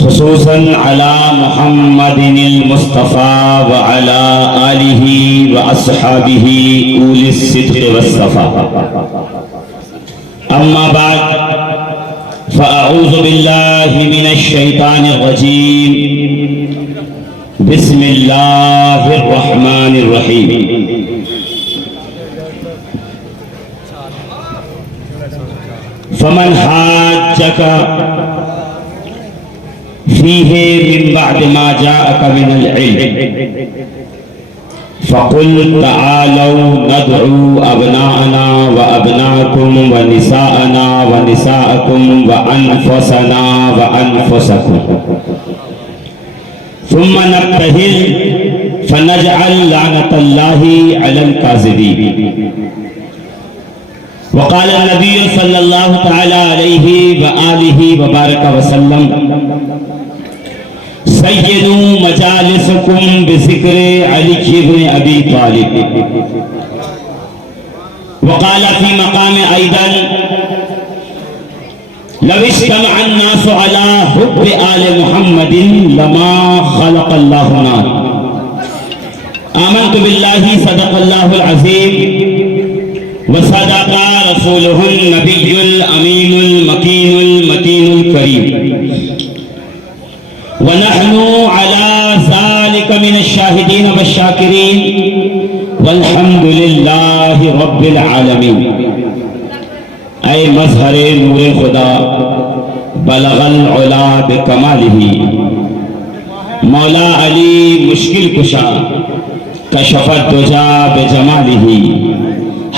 خصوصاً علی محمد المصطفى وعلى آلہ واصحابہ اولی الصدق والصفا. اما بعد فاعوذ باللہ من الشیطان الرجیم. بسم اللہ الرحمن الرحیم. فمن حاجک فیہ من بعد ما جاءک من العلم فقل تعالوا ندعو ابناءنا وابناءکم ونساءنا ونساءکم وانفسنا وانفسکم ثم نبتهل فنجعل لعنة الله على الكاذبين. وقال النبي صلى الله تعالى عليه وآله وبارك وسلم سيدوا مجالسكم بذكر علي بن أبي طالب. وقال في مقام أيضا لو اجتمع الناس على حب آل محمد لما خلق الله نار. آمنت بالله صدق الله العظيم وصدق رسوله النبي الأمين المكين المتين الكريم. ونحن على ذلك من الشاهدين والشاكرين والحمد لله رب العالمين. اے مظہر نور خدا بلغ العلا بکمالہ مولا علی مشکل کشا کشف الدجا بجمالہ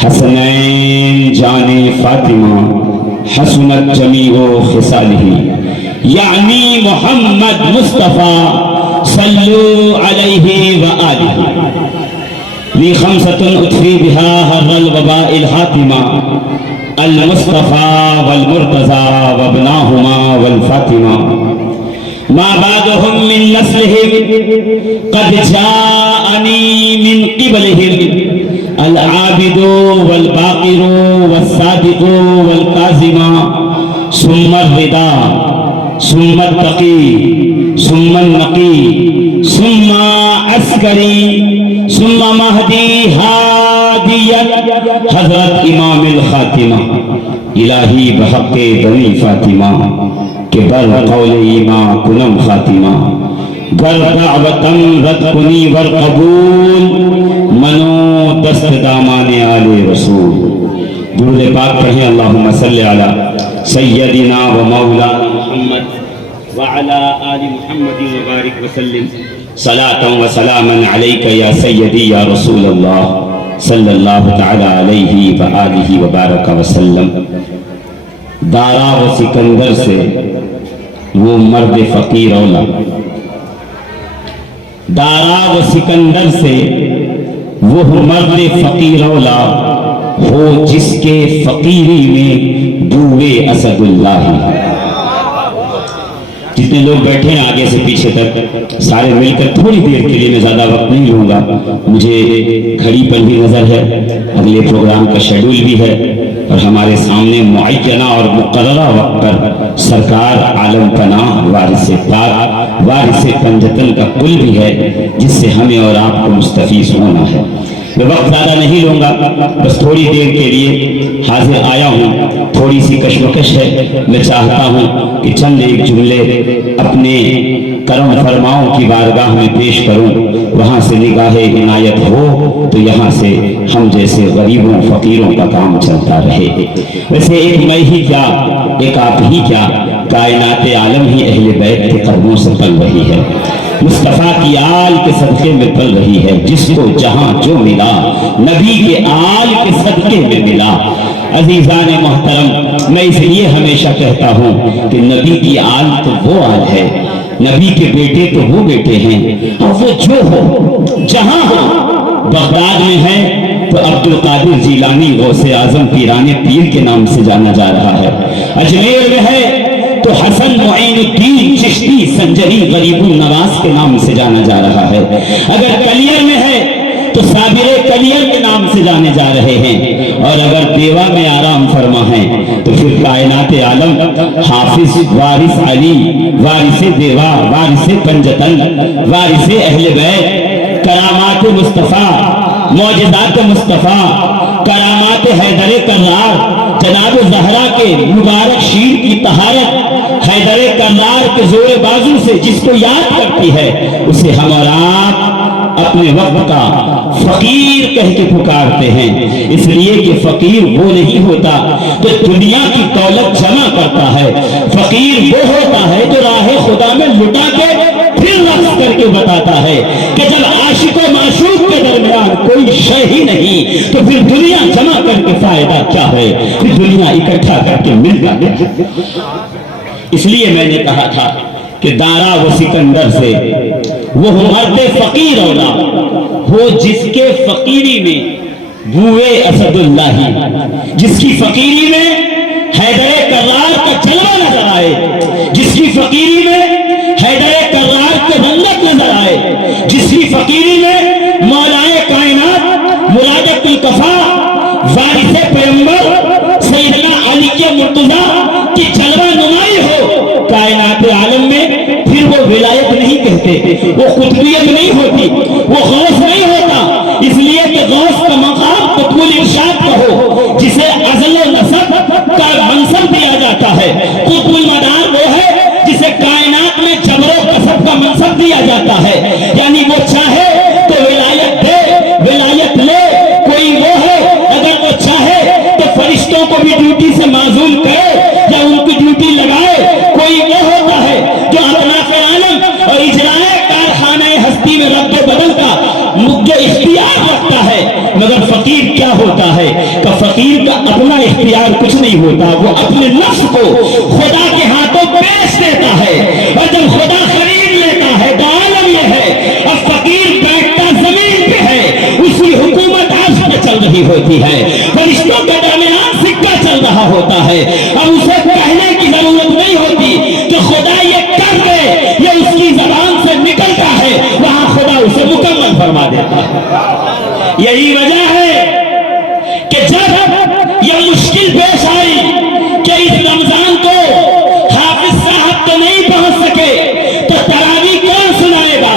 حسنین جان فاطمہ حسنت جمیع خصالہ یعنی محمد مصطفیٰ صلو علیہ وآلہ. لی خمسۃ اطفی بہا حر الوباء الحاتمہ المصطفى والمرتضى وابناهما والفاطمة ما بعدهم من نسلهم قد جاءني من قبلهم العابد والباقر والصادق والكاظم ثم الرضا ثم التقي ثم النقي ثم عسكري ثم مهدي حضرت امام الخاتمہ الہی بحق بنی فاطمہ کہ بر قول ایمان کنم خاتمہ گر دعوتم رد کنی ور قبول منو دست دامان آل رسول. درود پاک پڑھیں. اللہم صلی علی سیدنا و مولانا محمد وعلا آل محمد وبارک وسلم صلاة و سلاما علیک یا سیدی یا رسول اللہ صلی اللہ تعالی علیہ وآلہ وبارک وسلم. دارا و سکندر سے وہ مرد فقیر اولا. دارا و سکندر سے وہ مرد فقیر اولا ہو جس کے فقیری میں بوئے اسد اللہ. جتنے لوگ بیٹھے ہیں آگے سے پیچھے تک سارے مل کر تھوڑی دیر کے لیے، میں زیادہ وقت نہیں لوں گا، مجھے گھڑی پر بھی نظر ہے، اگلے پروگرام کا شیڈول بھی ہے اور ہمارے سامنے معینہ اور مقررہ وقت پر سرکار عالم پناہ وارث پاک وارث پنجتن کا پل بھی ہے جس سے ہمیں اور آپ کو مستفیض ہونا ہے. میں وقت زیادہ نہیں لوں گا، بس تھوڑی دیر کے لیے حاضر آیا ہوں. تھوڑی سی کشمکش ہے، میں چاہتا ہوں کہ چند ایک جملے اپنے کرم فرماؤں کی بارگاہ میں پیش کروں. وہاں سے نگاہ عنایت ہو تو یہاں سے ہم جیسے غریبوں فقیروں کا کام چلتا رہے. ویسے ایک میں ہی کیا، ایک آپ ہی کیا، کائنات عالم ہی اہل بیت کے قدموں سے پل رہی ہے، مصطفیٰ کی آل کے صدقے میں پل رہی ہے. جس کو جہاں جو ملا نبی کے آل کے صدقے میں ملا. عزیزان محترم، میں اس لیے ہمیشہ کہتا ہوں کہ نبی کی آل تو وہ آل ہے، نبی کے بیٹے تو وہ بیٹے ہیں، اور وہ جو ہو جہاں ہو. بغداد میں ہے تو عبد القادر جیلانی غوث اعظم پیران پیر کے نام سے جانا جا رہا ہے. اجمیر میں ہے تو حسن معین الدین چشتی سنجری غریب النواز کے نام سے جانا جا رہا ہے. اگر کلیر میں ہے تو صابر کلیر کے نام سے جانے جا رہے ہیں. اور اگر دیوا میں آرام فرما ہے تو پھر کائنات عالم حافظ وارث علی وارث دیوا وارث پنجتن وارث اہل بیت کرامات مصطفیٰ معجزات مصطفیٰ کرامات حیدر کرار جناب زہرا کے مبارک شیر کی طہارت حیدر کرار کے زور بازو سے جس کو یاد کرتی ہے اسے ہم اور آپ اپنے وقت کا فقیر کہہ کے پکارتے ہیں، اس لیے کہ فقیر وہ نہیں ہوتا جو دنیا کی دولت جمع کرتا ہے، فقیر وہ ہوتا ہے جو راہ خدا میں لٹا کے پھر رقص کر کے بتاتا ہے کہ جب عاشق و معشوق کے درمیان کوئی شے ہی نہیں تو پھر دنیا جمع کر کے فائدہ کیا ہے، پھر دنیا اکٹھا کر کے مل جائے۔ اس لیے میں نے کہا تھا کہ دارا و سکندر سے وہ مرد فقیر اولا ہو جس کے فقیری میں بوئے اسد اللہ، جس کی فقیری میں حیدر کرار کا جلوہ نظر آئے، جس کی فقیری میں حیدر کرار کے رنگت نظر آئے، جس کی فقیری میں مولائے کائنات مرادت الکفا وارث پیغمبر سیدنا علی کے مرتضیٰ کی جلوہ نمائی ہو کائنات عالم میں، پھر وہ ولایت نہیں کہتے، وہ قطبیت نہیں ہوتی، وہ غوث نہیں ہوتا، اس لیے کہ غوث کا مقام قطب الارشاد کا ہو جسے ازل و نسب کا منصب دیا جاتا ہے، قطب المدار وہ ہے جسے کائنات میں جبر و کسب کا منصب دیا جاتا ہے، یعنی وہ چاہے تو ولایت دے ولایت لے، کوئی وہ ہے اگر وہ چاہے تو فرشتوں کو بھی ڈیوٹی سے معزول کرے یا ان کی ڈیوٹی لگائے، کوئی وہ ہوتا ہے جو اطراف عالم اور اجرائے کارخانہ ہستی میں رد و بدل کا جو اختیار رکھتا ہے، مگر فقیر کیا ہوتا ہے کہ فقیر کا اپنا اختیار کچھ نہیں ہوتا، وہ اپنے نفس کو خدا کے ہاتھوں پیش دیتا ہے، اور جب خدا خرید لیتا ہے تو عالم یہ ہے اب فقیر بیٹھتا زمین پہ ہے، اس کی حکومت عرش پہ چل رہی ہوتی ہے، فرشتوں کے درمیان سکہ چل رہا ہوتا ہے، اب اسے کہنے کی ضرورت نہیں ہوتی کہ خدا یہ کر دے، یہ اس کی زبان سے نکلتا ہے، وہاں خدا اسے مکمل فرما دیتا ہے۔ یہی وجہ ہے کہ جب یہ مشکل پیش آئی کہ اس رمضان کو حافظ صاحب تو نہیں پہنچ سکے تو تراویح کون سنائے گا،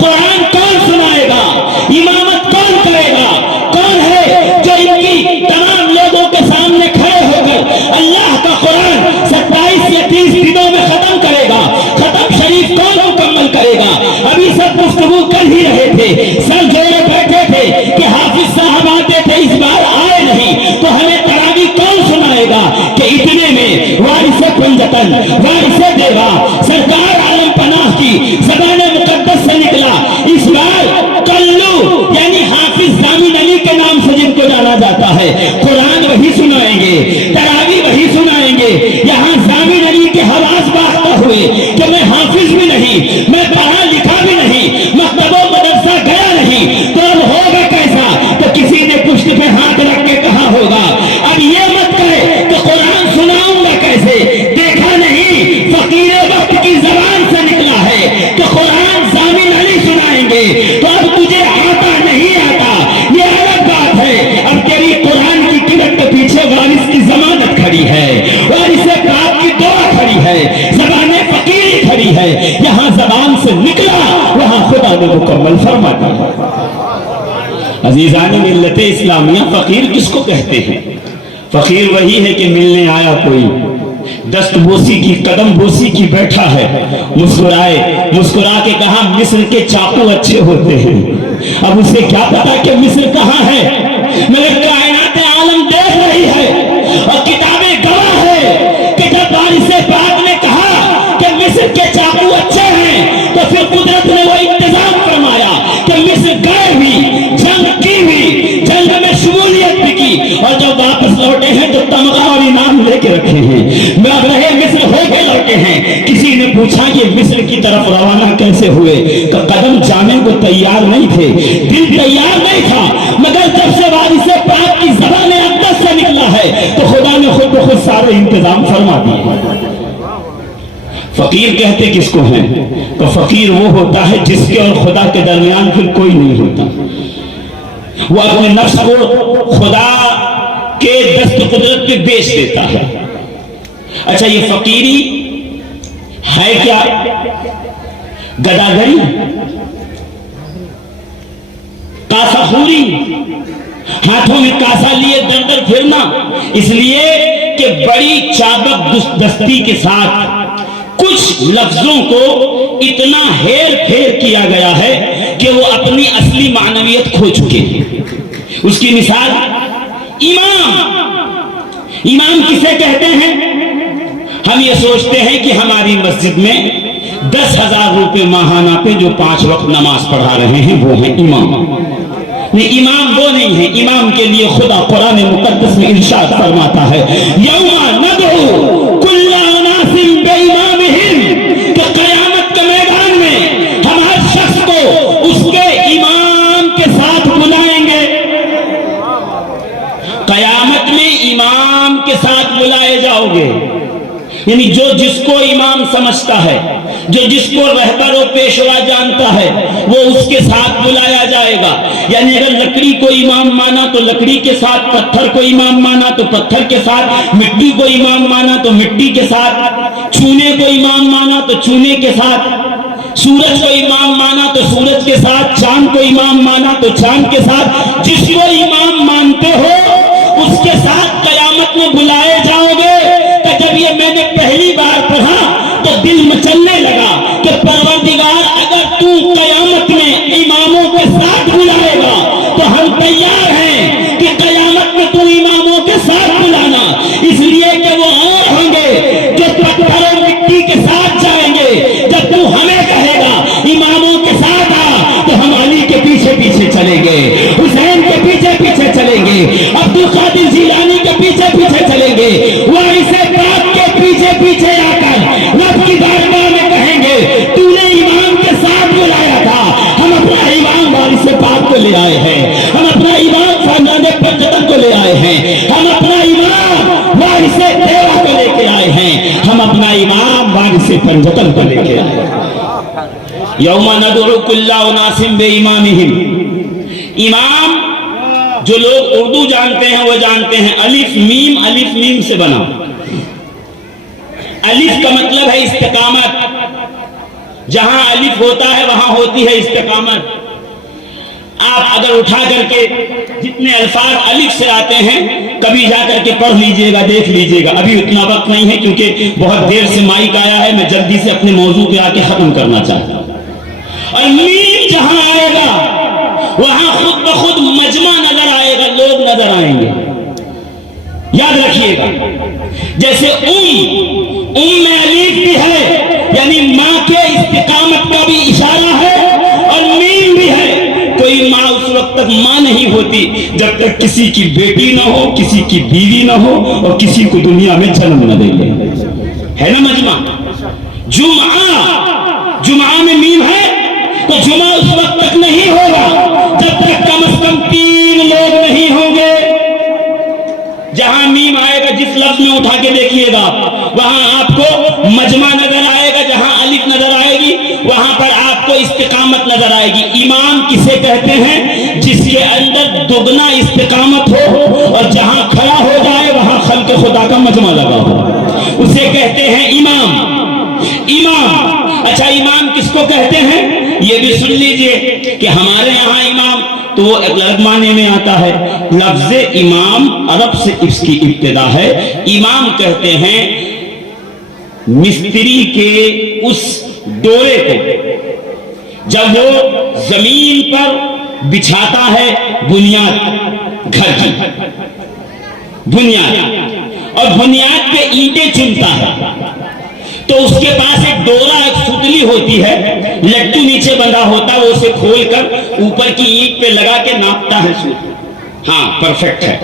قرآن کون سنائے گا، امامت کون کرے گا، کون ہے جو ان کی تمام لوگوں کے سامنے کھڑے ہو کر اللہ کا قرآن 27 یا 30 دنوں میں ختم کرے گا، ختم شریف کون مکمل کرے گا؟ ابھی سب گفتگو کر ہی رہے تھے، سر جوڑے بیٹھے تھے کہ حافظ صاحب آتے تھے، اس بار آئے نہیں تو ہمیں تراویح کون سنائے گا؟ کہ اتنے میں وارث پنجتن وارث دیوا سرکار عالم پناہ کی زبان مقدس سے نکلا، اس بار کلو یعنی حافظ ضامن علی کے نام سے جن کو جانا جاتا ہے، قرآن وہی سنائیں گے، تراویح وہی سنائیں گے۔ یہاں ضامن علی کے حواس باختہ ہوئے کہ میں حافظ بھی نہیں، میں پڑھا لکھا بھی نہیں، مکتب و مدرسہ گیا نہیں، تو اب ہوگا کیسا؟ تو کسی نے پشت پہ ہاتھ رکھ کے کہا ہوگا اب یہ مت کہے کہ قرآن سناؤں گا کیسے، دیکھا نہیں فقیر وقت کی زبان سے نکلا ہے کہ قرآن ضامن علی سنائیں گے، تو اب تجھے آتا نہیں آتا یہ الگ بات ہے، اب تیری قرآن کی قیمت کے پیچھے وارث کی ضمانت کھڑی ہے، وارث پاک کی دعا کھڑی ہے، زبان فقیری کھڑی ہے، یہاں زبان سے نکلا وہاں خدا نے مکمل فرما دیا۔ عزیزان ملت اسلامیہ، فقیر کس کو کہتے ہیں؟ فقیر وہی ہے کہ ملنے آیا کوئی، دست بوسی کی قدم بوسی کی بیٹھا ہے، مسکرائے مسکرا کے کہا مصر کے چاقو اچھے ہوتے ہیں، اب اسے کیا پتا کہ مصر کہاں ہے، مگر کائنات عالم دیکھ رہی ہے اور کتابیں گواہ ہے کہ جب وارث پاک نے کہا کہ مصر کے چاقو اچھے ہیں تو پھر قدرت نے وہ انتظام فرمایا کہ مصر گئے بھی، جنگ کی بھی، جنگ میں شمولیت بھی کی، اور جب واپس لوٹے ہیں تو تمغہ اور انعام لے کے رکھے ہیں، اب رہے مصر ہو کے لوٹے ہیں۔ کسی نے پوچھا یہ مصر کی طرف روانہ کیسے ہوئے؟ کہ قدم جانے کو تیار نہیں تھے، دل تیار نہیں تھا، مگر جب سے وارث پاک کی زبان اقدس سے نکلا ہے تو خدا نے خود بخود سارے انتظام فرما دیے۔ فقیر کہتے کس کو ہیں؟ تو فقیر وہ ہوتا ہے جس کے اور خدا کے درمیان پھر کوئی نہیں ہوتا، وہ اپنے نفس کو خدا کے دست قدرت پہ بیچ دیتا ہے۔ اچھا یہ فقیری ہے کیا؟ گداگری، کاسا خوری، ہاتھوں میں کاسا لیے در در پھرنا، اس لیے کہ بڑی چابک دستی کے ساتھ کچھ لفظوں کو اتنا ہیر پھیر کیا گیا ہے کہ وہ اپنی اصلی معنویت کھو چکے ہیں۔ اس کی مثال امام کسے کہتے ہیں؟ ہم یہ سوچتے ہیں کہ ہماری مسجد میں 10,000 روپے ماہانہ پہ جو 5 وقت نماز پڑھا رہے ہیں وہ ہیں امام۔ نہیں، امام وہ نہیں ہے۔ امام کے لیے خدا قرآن مقدس میں ارشاد فرماتا ہے یوم ندعو کل اناس بامامہم، کہ قیامت کے میدان میں ہم ہر شخص کو اس کے امام کے ساتھ بلائیں گے۔ قیامت میں امام کے ساتھ بلائے جاؤ گے، یعنی جو جس کو امام سمجھتا ہے، جو جس کو رہبر و پیشوا جانتا ہے، وہ اس کے ساتھ بلایا جائے گا۔ یعنی اگر لکڑی کو امام مانا تو لکڑی کے ساتھ، پتھر کو امام مانا تو پتھر کے ساتھ، مٹی کو امام مانا تو مٹی کے ساتھ، چونے کو امام مانا تو چونے کے ساتھ، سورج کو امام مانا تو سورج کے ساتھ، چاند کو امام مانا تو چاند کے ساتھ، جس کو امام مانتے ہو اس کے ساتھ قیامت میں بلائے جاؤ گے۔ کہ جب یہ میں نے پہلی بار پڑھا تو دل مچلنے لگا کہ پروردگار اگر تو قیامت میں اماموں کے ساتھ بلائے گا تو ہم تیار ہیں کہ قیامت میں تو اماموں کے ساتھ بلانا، اس لیے کہ وہ اور ہوں گے جو پتھر اور مٹی کے ساتھ جائیں گے۔ جب تو ہمیں کہے گا اماموں کے ساتھ آ تو ہم علی کے پیچھے پیچھے چلیں گے، حسین کے پیچھے پیچھے چلیں گے، عبد القادر جیلانی کے پیچھے پیچھے چلیں گے، وارث پاک کے پیچھے پیچھے آ کر رب کی بارگاہ میں کہیں گے تو نے امام کے ساتھ بلایا تھا۔ ہم اپنا امام وارث پاک کو لے آئے ہیں، ہم اپنا امام خاندان پنجتن کو لے آئے ہیں، ہم اپنا امام وارث دیوا کو لے کے آئے ہیں، ہم اپنا امام وارث پنجتن کو لے کے آئے ہیں۔ یوم ندعو کل اناس بامامہم، امام جو لوگ اردو جانتے ہیں وہ جانتے ہیں الف میم سے بنا۔ الف کا مطلب ہے استقامت، جہاں الف ہوتا ہے وہاں ہوتی ہے استقامت۔ آپ اگر اٹھا کر کے جتنے الفاظ الف سے آتے ہیں کبھی جا کر کے پڑھ لیجئے گا، دیکھ لیجئے گا۔ ابھی اتنا وقت نہیں ہے کیونکہ بہت دیر سے مائک آیا ہے، میں جلدی سے اپنے موضوع پہ آ کے ختم کرنا چاہتا ہوں۔ اور میم جہاں آئے گا وہاں خود بخود مجمع نظر آئے گا، لوگ نظر آئیں گے۔ یاد رکھیے گا جیسے ام میں الف بھی ہے، یعنی ماں کے استقامت کا بھی اشارہ ہے، اور میم بھی ہے۔ کوئی ماں اس وقت تک ماں نہیں ہوتی جب تک کسی کی بیٹی نہ ہو، کسی کی بیوی نہ ہو، اور کسی کو دنیا میں جنم نہ دے لے، ہے نا مجمع۔ جمعہ میں میم ہے تو جمعہ اس وقت تک نہیں ہوگا جب تک کم از کم 3 لوگ نہیں ہوں گے۔ جہاں میم آئے گا جس لفظ میں اٹھا کے دیکھیے گا وہاں آپ کو مجمع نظر آئے گا، جہاں الف نظر آئے گی وہاں پر آپ کو استقامت نظر آئے گی۔ امام کسے کہتے ہیں؟ جس کے اندر دگنا استقامت ہو اور جہاں کھڑا ہو جائے وہاں خلق خدا کا مجمع لگا ہو، اسے کہتے ہیں امام۔ اچھا امام کس کو کہتے ہیں یہ بھی سن لیجئے کہ ہمارے یہاں امام تو وہ الگ معنی میں آتا ہے۔ لفظ امام عرب سے اس کی ابتدا ہے۔ امام کہتے ہیں مستری کے اس ڈورے کو جب وہ زمین پر بچھاتا ہے، بنیاد گھر کی بنیاد، اور بنیاد پہ اینٹیں چنتا ہے تو اس کے پاس ایک ڈورا، ایک ستلی ہوتی ہے، لٹو نیچے بندھا ہوتا ہے، وہ اسے کھول کر اوپر کی اینٹ پہ لگا کے ناپتا ہے سوت۔ ہاں پرفیکٹ ہے،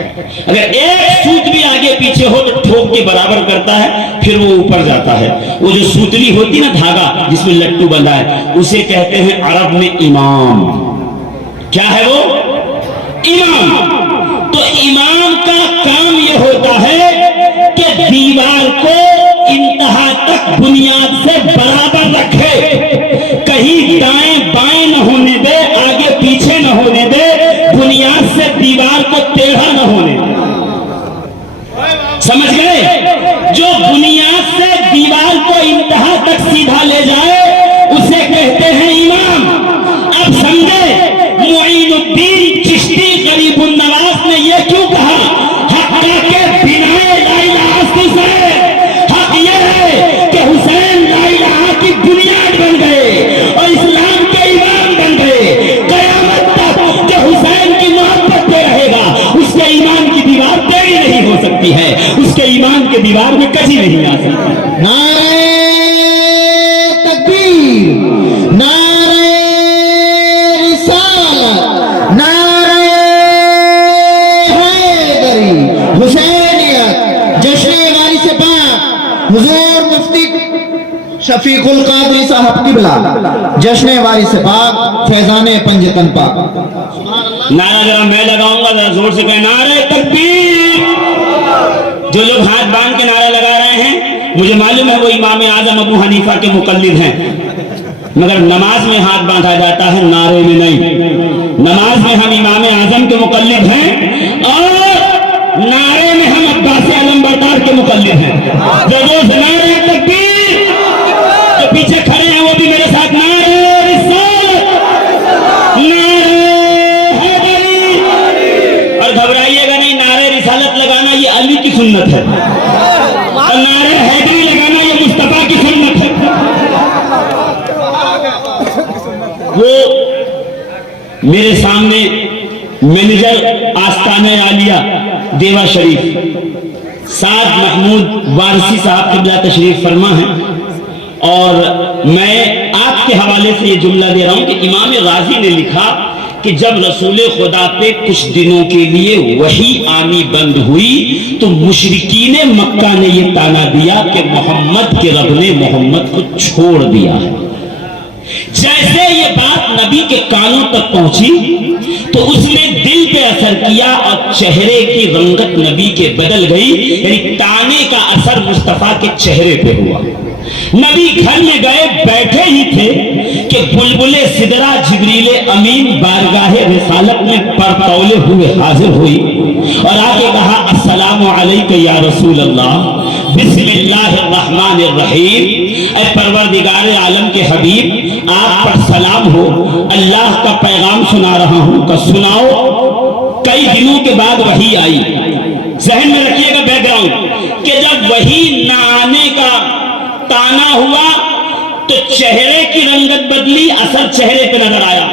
اگر ایک سوت بھی آگے پیچھے ہو تو ٹھوک کے برابر کرتا ہے، پھر وہ اوپر جاتا ہے۔ وہ جو ستلی ہوتی نا، دھاگا جس میں لٹو بندھا ہے، اسے کہتے ہیں عرب میں امام۔ کیا ہے وہ؟ امام۔ تو امام کا کام یہ ہوتا ہے کہ دیوار کو انتہا تک بنیاد سے برابر رکھے، کہیں دائیں بائیں نہ ہونے دے، آگے پیچھے نہ ہونے دے، بنیاد سے دیوار کو ٹیڑھا نہ ہونے دے۔ شفیق القادری صاحب قبلہ، جشن وارث پاک، فیضان پنجتن پاک۔ نعرہ ذرا میں لگاؤں گا، ذرا زور سے کہیں نعرہ تکبیر۔ جو لوگ ہاتھ باندھ کے نعرہ لگا رہے ہیں مجھے معلوم ہے وہ امام اعظم ابو حنیفہ کے مقلد ہیں، مگر نماز میں ہاتھ باندھا جاتا ہے، نعرے میں نہیں۔ نماز میں ہم امام اعظم کے مقلد ہیں اور نعرے میں ہم عباس علمبردار کے مقلد ہیں۔ زور سے نعرہ تکبیر۔ جو پیچھے کھڑے ہیں وہ بھی میرے ساتھ نعرہ رسالت، نعرہ حیدری۔ اور گھبرائیے گا نہیں، نعرہ رسالت لگانا یہ علی کی سنت ہے اور نعرہ حیدری لگانا یہ مصطفیٰ کی سنت ہے۔ وہ میرے سامنے مینیجر آستانہ عالیہ دیوا شریف سعد محمود وارثی صاحب قبلہ تشریف فرما ہیں، اور میں آپ کے حوالے سے یہ جملہ دے رہا ہوں کہ امام غازی نے لکھا کہ جب رسول خدا پہ کچھ دنوں کے لیے وحی آنی بند ہوئی تو مشرکین مکہ نے یہ تانا دیا کہ محمد کے رب نے محمد کو چھوڑ دیا ہے۔ جیسے یہ بات نبی کے کانوں تک پہنچی تو اس نے دل پہ اثر کیا اور چہرے کی رنگت نبی کے بدل گئی، یعنی تانے کا اثر مصطفیٰ کے چہرے پہ ہوا۔ نبی گھر میں گئے، بیٹھے ہی تھے کہ بلبل سدرہ جبریل امین بارگاہ رسالت میں پرتولے ہوئے حاضر ہوئی اور آگے کہا السلام علیکہ یا رسول اللہ، بسم اللہ الرحمن الرحیم۔ اے پروردگار عالم کے حبیب، آپ پر سلام ہو، اللہ کا پیغام سنا رہا ہوں کہ سناؤ۔ کئی دنوں کے بعد وحی آئی۔ ذہن میں رکھیے گا بیک گراؤنڈ کہ جب وحی نہ آنے کا تانا ہوا تو چہرے کی رنگت بدلی، اثر چہرے پہ نظر آیا۔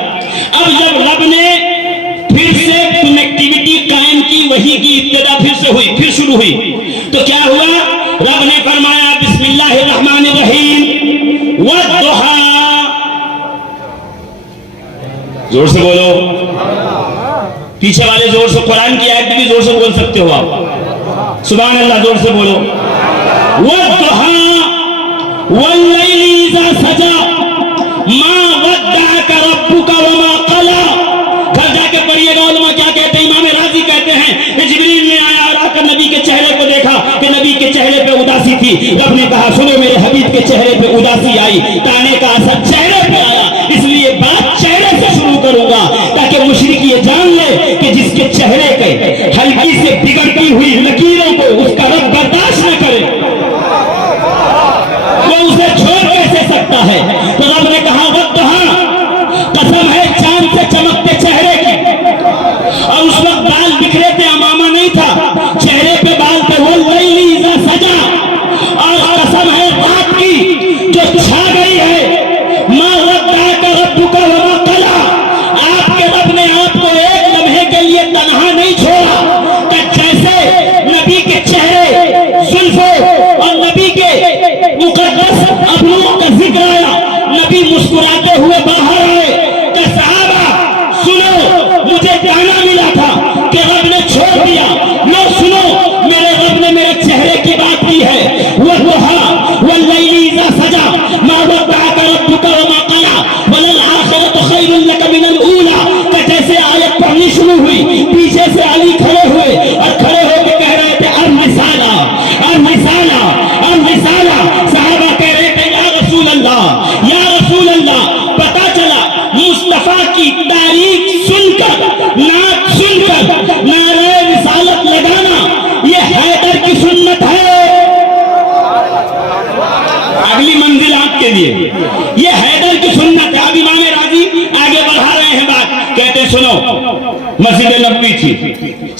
اب جب رب نے پھر سے کنیکٹیوٹی قائم کی، وحی کی ابتدا پھر سے ہوئی، پھر شروع ہوئی، تو کیا ہوا؟ رب نے فرمایا بسم اللہ الرحمن الرحیم والضحیٰ۔ زور سے بولو، پیچھے والے زور سے، قرآن کی آیت بھی زور سے بول سکتے ہو آپ، سبحان اللہ، زور سے بولو۔ والضحیٰ واللیل اذا سجا ما ودعک ربک وما قلی۔ گھر جا کے پڑھیے گا علماء کیا کہتے ہیں۔ امام راضی کہتے ہیں کہ جبریل نے آیا اور آ کر نبی کے چہرے کو دیکھا کہ نبی کے چہرے پہ اداسی تھی۔ رب نے کہا سنو میرے حبیب کے چہرے پہ اداسی آئی، تانے کا اثر چہرے پہ آیا، اس لیے بات چہرے سے شروع کروں گا تاکہ مشرک یہ جان لے کہ جس کے چہرے کے ہلکی سے بگڑتی ہوئی لکیروں کو اس کا رب برداشت نہ کرے وہ اسے چھوڑ کیسے سکتا ہے۔ تو رب نے کہا والضحیٰ، قسم ہے چاند سے چمکتے چہرے کی، اور اس وقت بال بکھرے تھے، امامہ نہیں تھا، چہرے پہ بال تھے۔ واللیل اذا سجا، اور قسم ہے رات کی جو چھا گئی ہے، ما ودعک ربک وما قلی، آپ کے رب نے آپ کو ایک لمحے کے لیے تنہا نہیں چھوڑا، کہ جیسے نبی کے چہرے، زلفوں اور نبی کے مقدس ابروؤں کا ذکر آیا، نبی مسکراتے ہوئے باہر آئے کہ صحابہ سنو، مجھے جانا ملا تھا کہ رب نے چھوڑ دیا، لو سنو میرے رب نے میرے چہرے کی بات کی ہے۔ والضحیٰ واللیل اذا سجا ما ودعک ربک وما قلی وللآخرۃ خیر لک من الاولی۔ کہ جیسے آیت پڑھنی شروع ہوئی، پیچھے سے علی کھڑے ہوئے اور کھڑے ہو کے کہہ رہے تھے الرسالہ الرسالہ الرسالہ۔ صحابہ کہہ رہے تھے یا رسول اللہ یا رسول اللہ۔ پتا چلا مصطفیٰ کی تعریف سن کر، نعت سن کر نعرہ رسالت لگانا یہ حیدر کی سنت ہے۔ اگلی منزل آپ کے لیے یہ حیدر کی سنت ہے۔ اب امام راضی آگے بڑھا رہے ہیں بات، کہتے ہیں سنو، مسجد نبوی تھی،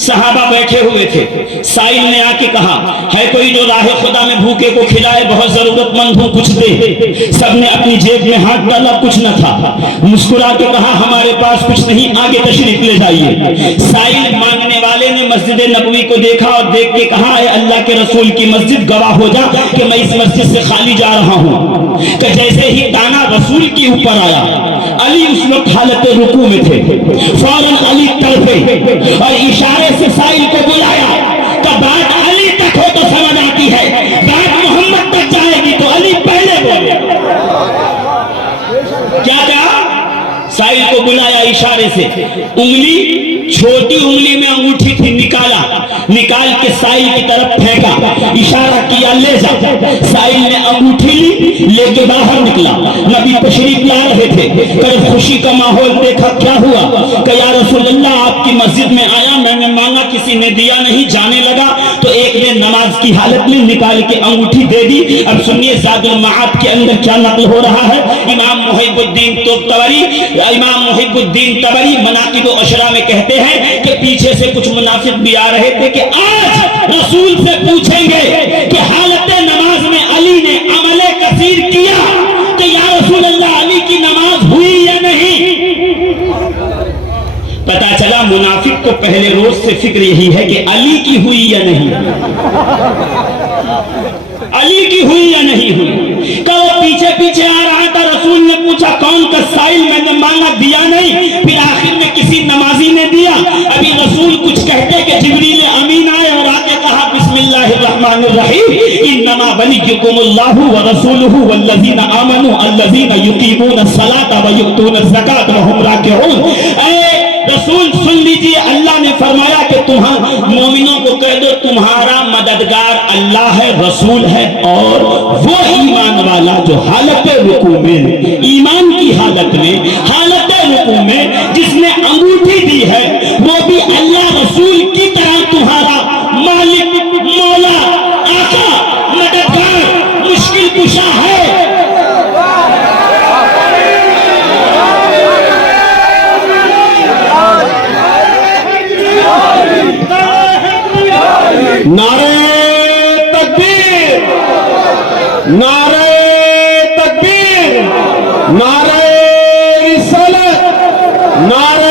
صحابہ بیٹھے ہوئے تھے، سائل نے آ کے کہا ہے کوئی جو راہ خدا میں بھوکے کو کھلائے، بہت ضرورت مند ہوں کچھ دے۔ سب نے اپنی جیب میں ہاتھ ڈالا، کچھ نہ تھا، مسکرا کے کہا ہمارے پاس کچھ نہیں، آگے تشریف لے جائیے۔ سائل مانگنے والے نے مسجد نبوی کو دیکھا اور دیکھ کے کہا اے اللہ کے رسول کی مسجد، گواہ ہو جا کہ میں اس مسجد سے خالی جا رہا ہوں۔ کہ جیسے ہی تانا رسول کے اوپر آیا، علی اس وقت حالت رکوع میں تھے، فوراً علی طرفے اور اشارے سے سائل کو بلایا کہ بات علی تک ہو تو سمجھ آتی ہے، بات محمد تک جائے گی تو علی پہلے بولے۔ کیا کہا؟ سائل کو بلایا اشارے سے، انگلی چھوٹی انگلی میں انگوٹھی تھی، نکال کے سائل کی طرف پھینکا، اشارہ کیا لے جا۔ سائل نے انگوٹھی لی، لے کے باہر نکلا۔ نبی تشریف لا رہے تھے، طرف خوشی کا ماحول دیکھا، کیا ہوا؟ کہ یا رسول اللہ آپ کی مسجد میں آیا، میں نے مانگا کسی نے دیا نہیں، جانے لگا تو ایک نے نماز کی حالت میں نکال کے انگوٹھی دے دی۔ اب سنیے زاد المعاد کے اندر کیا نقل ہو رہا ہے۔ امام محب الدین طبری مناقب و اشرا میں کہتے ہیں کہ پیچھے سے کچھ منافق بھی آ رہے تھے کہ آج رسول سے پوچھیں گے کہ حالت نماز میں علی نے عمل کثیر کیا تو یا رسول اللہ علی کی نماز ہوئی یا نہیں؟ پتا چلا منافق کو پہلے روز سے فکر یہی ہے کہ علی کی ہوئی یا نہیں، علی کی ہوئی یا نہیں ہوئی۔ کہ وہ پیچھے آ رہا تھا، رسول نے پوچھا کون کا سائل، میں نے مانگا دیا نہیں، پھر آخر میں کسی نمازی نے دیا۔ ابھی رسول کچھ کہتے کہ جبریل امین آئے اور آتے کہا بسم اللہ الرحمن الرحیم، انما ولیکم اللہ ورسولہ والذین آمنوا الذین یقیمون الصلاۃ ویؤتون الزکاۃ وہم راکعون۔ اے رسول سن لیجئے، اللہ نے فرمایا کہ مومنوں کو کہہ دو تمہارا مددگار اللہ ہے، رسول ہے، اور وہ ایمان والا جو حالت رکوع میں، ایمان کی حالت میں، حالت رکوع میں جس نے انگوٹھی دی ہے، وہ بھی اللہ رسول کی طرح تمہارا مالک، مولا، آقا، مددگار، مشکل کشا ہے۔ نعرہ تکبیر، نعرہ تکبیر، نعرہ رسالت، نعرہ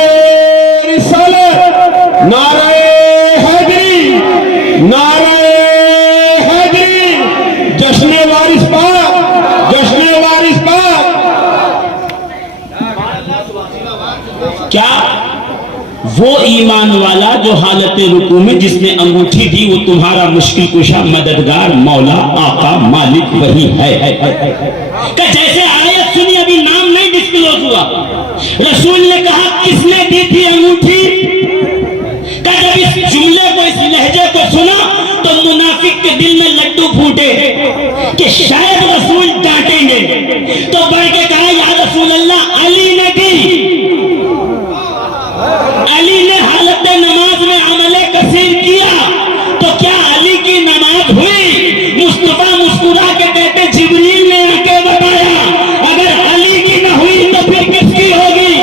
رسالت، نعرہ حیدری، نعرہ حیدری، جشن وارث پاک، جشن وارث پاک۔ کیا وہ ایمان والا جو حالت رکوع میں جس نے انگوٹھی دی وہ تمہارا مشکل کشا، مددگار، مولا، آقا، مالک وہی ہے۔ کہ جیسے آیت سنی، ابھی نام نہیں ڈسکلوز ہوا، رسول نے کہا کس نے دی تھی انگوٹھی؟ کہ جب اس جملے کو، اس لہجے کو سنا تو منافق کے دل میں لڈو پھوٹے کہ شاید رسول ڈانٹیں گے، تو بڑھ کے کہا یا رسول اللہ علی نے دی، علی نے حالت نماز میں عمل کثیر کیا، تو کیا علی کی نماز ہوئی؟ مصطفیٰ مسکرا کے کہتے جبریل نے آ کے بتایا، اگر علی کی نہ ہوئی تو پھر کس کی ہوگی؟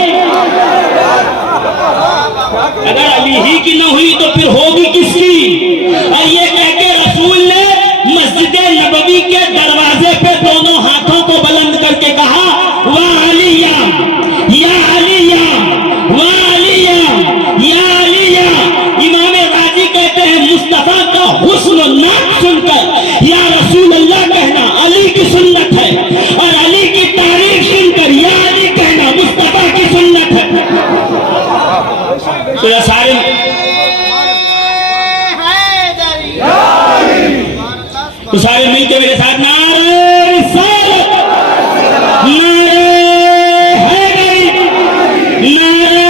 اگر علی ہی کی نہ ہوئی تو پھر ہوگی کس کی؟ اور یہ کہہ کے رسول نے مسجد نبوی کے دروازے پہ دونوں ہاتھوں کو بلند کر کے کہا وا علیہ یا علیہ وا یا علیہ۔ امام راضی کہتے ہیں مصطفیٰ کا حسن و نعت سن کر یا رسول اللہ کہنا علی کی سنت ہے، اور علی کی تعریف سن کر یا علی کہنا مصطفیٰ کی سنت ہے۔ تو یہ سارے مل کے میرے ساتھ نعرہ رسالت، نعرہ حیدری، نعرہ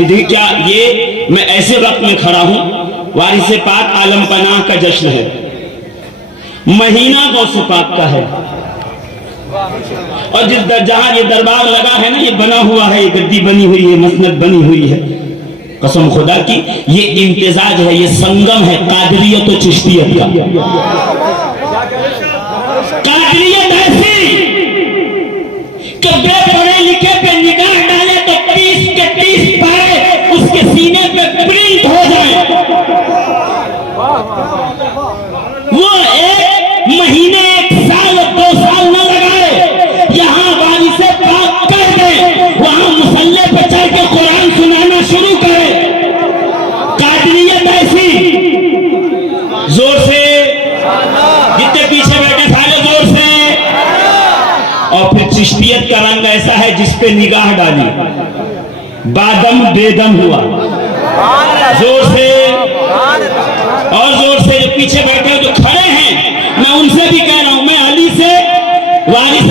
دیکھیں کیا یہ میں ایسے وقت میں کھڑا ہوں، وارث پاک عالم پناہ کا جشن ہے، مہینہ غوث پاک کا ہے، اور جہاں یہ دربار لگا ہے نا، یہ بنا ہوا ہے، یہ گدی بنی ہوئی ہے، مسند بنی ہوئی ہے، قسم خدا کی یہ امتزاج ہے، یہ سنگم ہے قادریت و چشتیت کا۔ قادریت ایسی کہ بے پڑھے لکھے پہ نگاہ ڈالے تو 30 کے 30 پارے اس کے سینے پہ پرنٹ ہو جائے، وہ ایک مہینے، ایک سال، 2 سال نہ لگائے، یہاں وارث پاک کہہ دے، وہاں مصلی پہ چڑھ کے قرآن سنانا شروع کرے۔ قادریت ایسی، زور سے، جتنے پیچھے بیٹھے سارے زور سے، اور پھر چشتیت کا رنگ ایسا ہے جس پہ نگاہ ڈالی بادم بے دم ہوا، زور سے اور زور سے۔ جو پیچھے بیٹھے جو کھڑے ہیں، میں ان سے بھی کہہ رہا ہوں، میں علی سے، وارث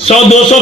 100 200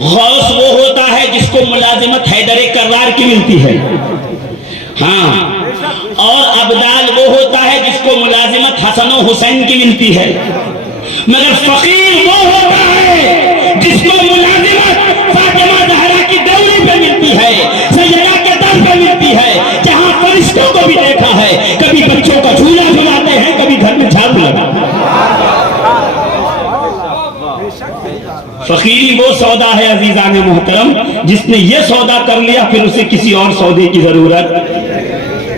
غوث وہ ہوتا ہے جس کو ملازمت حیدر کرار کی ملتی ہے، ہاں، اور ابدال وہ ہوتا ہے جس کو ملازمت حسن و حسین کی ملتی ہے، مگر فقیر وہ ہوتا ہے جس کو ملازمت فاطمہ زہرا کی دوری پہ ملتی ہے، سیدہ کے در پہ ملتی ہے، جہاں فرشتوں کو بھی دیکھا ہے، کبھی بچوں کا جھولا جھلاتے ہیں، کبھی گھر میں جھاڑو لگاتے ہیں۔ فقیری وہ سودا ہے عزیزان محترم جس نے یہ سودا کر لیا، پھر اسے کسی اور سودے کی ضرورت،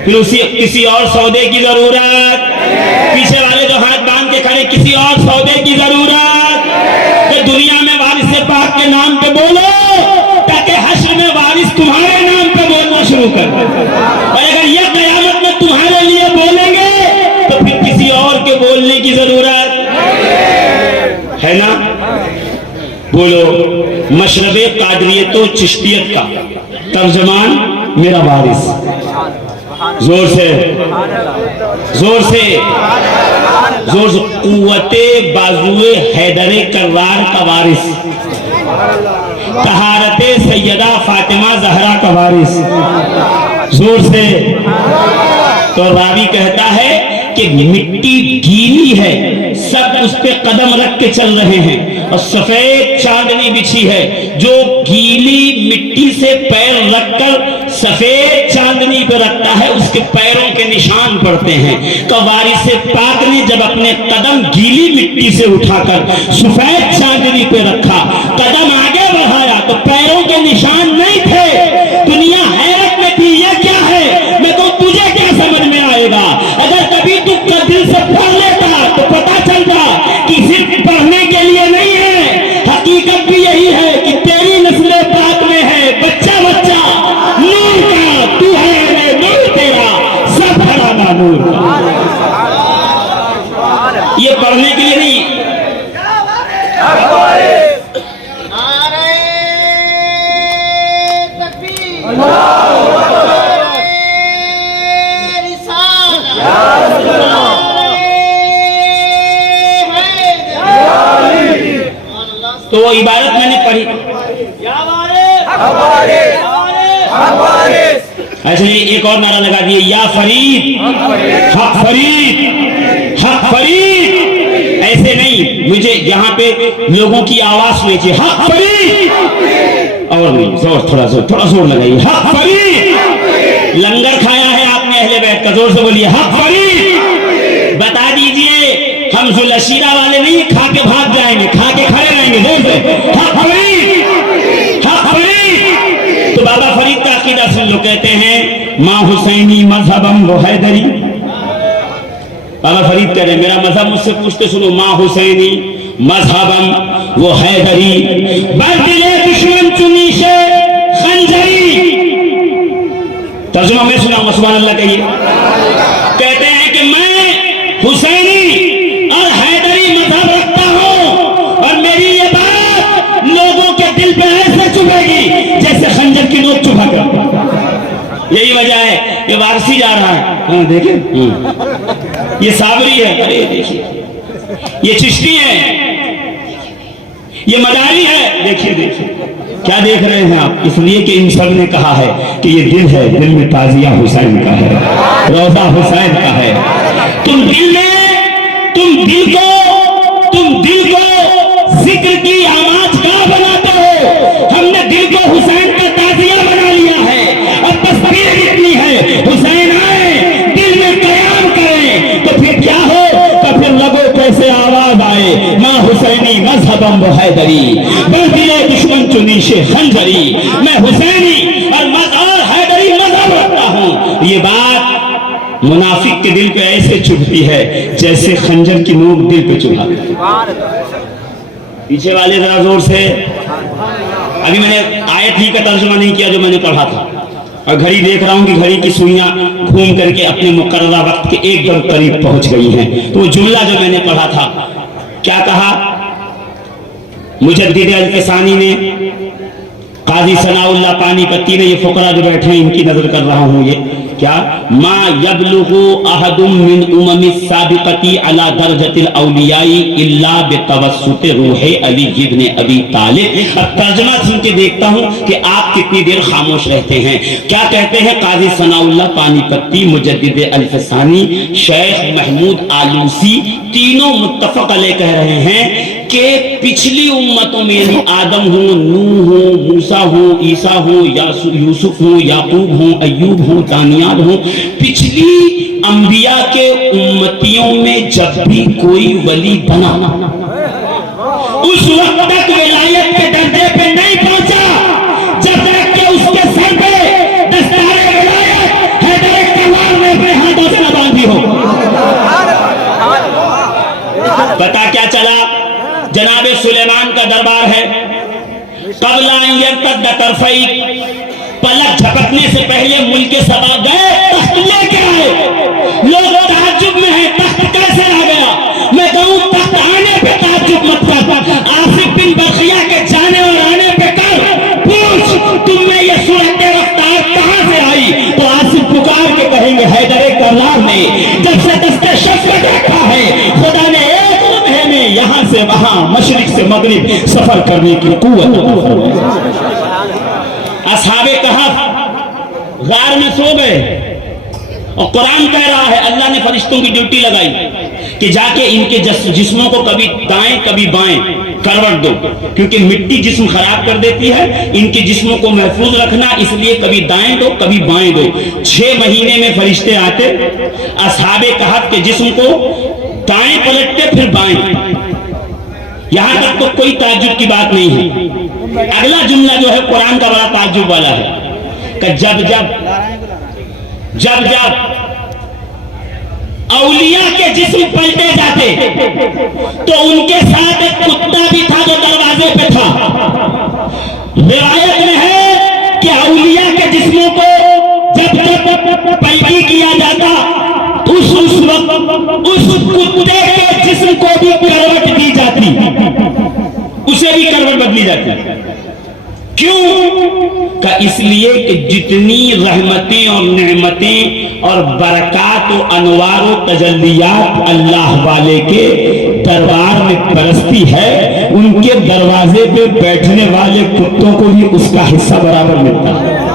پھر اسے کسی اور سودے کی ضرورت، پیچھے والے جو ہاتھ باندھ کے کھڑے، کسی اور سودے کی ضرورت، کہ دنیا میں وارث پاک کے نام پہ بولو تاکہ حشر میں وارث تمہارے نام پہ بولنا شروع کر دے، اور اگر یہ قیامت میں تمہارے لیے بولیں گے تو پھر کسی اور کے بولنے کی ضرورت ہے نا؟ بولو، مشرب قادریت و چشتیت کا ترجمان میرا وارث، زور سے زور سے زور سے، قوت بازوئے حیدر کرار کا وارث، طہارت سیدہ فاطمہ زہرا کا وارث، زور سے۔ تو راوی کہتا ہے کہ مٹی گیلی ہے، سب اس پہ قدم رکھ کے چل رہے ہیں، اور سفید چاندنی بچھی ہے، جو گیلی مٹی سے پیر رکھ کر سفید چاندنی پہ رکھتا ہے اس کے پیروں کے نشان پڑتے ہیں۔ تو وارث پاک نے جب اپنے قدم گیلی مٹی سے اٹھا کر سفید چاندنی پہ رکھا، قدم آگے بڑھایا تو پیروں کے نشان نہیں تھے۔ دنیا حیرت میں تھی، یہ کیا ہے؟ میں کہوں تجھے کیا سمجھ میں آئے گا؟ اگر کبھی تو دل سے پڑھ لیتا تو پتا چلتا کہ صرف پڑھنے کے لیے نہیں ہے، حقیقت بھی یہی ہے کہ تیری نسل پاک میں ہے بچہ بچہ نور کا، تو ہے نور تیرا، سب بھرا نور کا۔ یہ پڑھنے کے لیے نہیں، تو وہ عبارت میں نے پڑھی، ایسے ایک اور نعرہ لگا دیے، یا فرید حق فرید حق فرید، ایسے نہیں، مجھے یہاں پہ لوگوں کی آواز سنی چاہیے، حق فرید، اور نہیں، زور تھوڑا زور لگائیے، حق فرید۔ لنگر کھایا ہے آپ نے اہل بیت کا، زور سے بولیے حق فرید۔ بتا دیجئے ہم ذوالعشیرہ والے نہیں کھا کے بھاگ جائیں گے، کھا کے کھڑے رہیں گے، زور سے حق فرید حق فرید۔ تو بابا فرید کا عقیدہ سن لو، کہتے ہیں ماں حسینی مذہبم و حیدری، بابا فرید کہہ رہے ہیں میرا مذہب مجھ سے پوچھتے سنو، ماں حسینی مذہبم و حیدری، بردل دشمن چنیش خنجری۔ ترجمہ میں سنا ہوں، سبحان اللہ کہیے۔ کہتے ہیں کہ میں حسینی اور حیدری مذہب رکھتا ہوں، اور میری یہ بات لوگوں کے دل پہ ایسے چبھے گی جیسے خنجر کی نوک چبھا کر۔ یہی وجہ ہے کہ وارثی جا رہا ہے، ہاں دیکھیں یہ صابری ہے، ارے دیکھیے یہ چشتی ہے، یہ مداری ہے، دیکھیے کیا دیکھ رہے ہیں آپ؟ اس لیے کہ ان سب نے کہا ہے کہ یہ دل ہے، دل میں تازیہ حسین کا ہے، روضہ حسین کا ہے۔ تم دل کو ذکر کی آماج گاہ بناتے ہو، ہم نے دل کو حسین کا تازیہ بنا لیا ہے۔ اب بس پیر اتنی ہے، حسین آئے دل میں قیام کریں تو پھر کیا ہو؟ تو پھر لگو کیسے آواز آئے، ماں حسینی مذہبم و حیدری، بردل دشمن چنیش خنجری، میں حسینی اور حیدری مذہب رکھتا ہوں۔ یہ بات منافق کے دل پہ ایسے چبھتی ہے جیسے خنجر کی نوک دل پہ چبھاتی ہے۔ پیچھے والے ذرا زور سے، ابھی میں نے آیت ہی کا ترجمہ نہیں کیا جو میں نے پڑھا تھا، اور گھڑی دیکھ رہا ہوں کہ گھڑی کی سوئیاں گھوم کر کے اپنے مقررہ وقت کے ایک دم قریب پہنچ گئی ہیں۔ تو وہ جملہ جو میں نے پڑھا تھا کیا کہا؟ مجدد الکسانی نے، قاضی ثناء اللہ پانی پتی نے، یہ فقراء جو بیٹھے ہیں ان کی نظر کر رہا ہوں، یہ کیا ما یبلغ احد من امم السابقتی علی درجۃ الاولیاء الا بتوسط روح علی ابن ابی طالب. اب ترجمہ سن کے دیکھتا ہوں کہ آپ کتنی دیر خاموش رہتے ہیں. کیا کہتے ہیں قاضی ثناء اللہ پانی پتی، مجدد الفسانی، شیخ محمود آلوسی، تینوں متفق علیہ کہہ رہے ہیں کہ پچھلی امتوں میں یعنی آدم ہوں، نوح ہوں، موسیٰ ہوں، عیسیٰ ہوں، یوسف ہوں، یعقوب ہوں، ایوب ہوں، دانیال ہوں، پچھلی انبیاء کے امتیوں میں جب بھی کوئی ولی بنا اس وقت تک ولایت کے درجے پہ نہیں پہنچا جب تک کہ اس کے سر پہ دستار ولایت حیدر کرار نے اپنے ہاتھوں سے نہ باندھی ہو. پتا کیا چلا؟ جناب سلیمان کا دربار ہے. قبل ان یرتد طرفی، پلک جھپکنے سے پہلے ملک سبا گئے، تخت لے کے آئے. لوگ تعجب میں ہیں تخت کیسے آ گیا. میں کہوں تخت آنے پہ تعجب مت کر، آصف بن برخیہ کے جانے اور آنے پہ کر پوچھ تم میں یہ صورت رفتار کہاں سے آئی. تو آصف پکار کے کہیں گے حیدر کرار نے جب سے دستے شفقت رکھا ہے خدا نے یہاں سے وہاں مشرق سے مغرب سفر کرنے کی قوت. اصحاب کہف غار میں سو گئے اور قرآن کہہ رہا ہے اللہ نے فرشتوں کی ڈیوٹی لگائی کہ جا کے ان کے جسموں کو کبھی دائیں کبھی بائیں کروٹ دو، کیونکہ مٹی جسم خراب کر دیتی ہے. ان کے جسموں کو محفوظ رکھنا اس لیے کبھی دائیں دو کبھی بائیں دو. 6 مہینے میں فرشتے آتے اصحاب کہف کے جسم کو دائیں پلٹتے پھر بائیں. یہاں تک تو کوئی تعجب کی بات نہیں ہے. اگلا جملہ جو ہے قرآن کا بڑا تعجب والا ہے کہ جب اولیاء کے جسم پلٹے جاتے تو ان کے ساتھ ایک کتا بھی تھا جو دروازے پہ تھا. روایت میں ہے کہ اولیاء کے جسموں کو جب پلٹی کیا جاتا اس وقت اس کتے کے جسم کو بھی کروٹ دی جاتی، اسے بھی کروٹ بدلی جاتی. کیوں؟ کہ اس لیے کہ جتنی رحمتیں اور نعمتیں اور برکات و انوار و تجلیات اللہ والے کے دربار میں برستی ہے، ان کے دروازے پہ بیٹھنے والے کتوں کو بھی اس کا حصہ برابر ملتا ہے.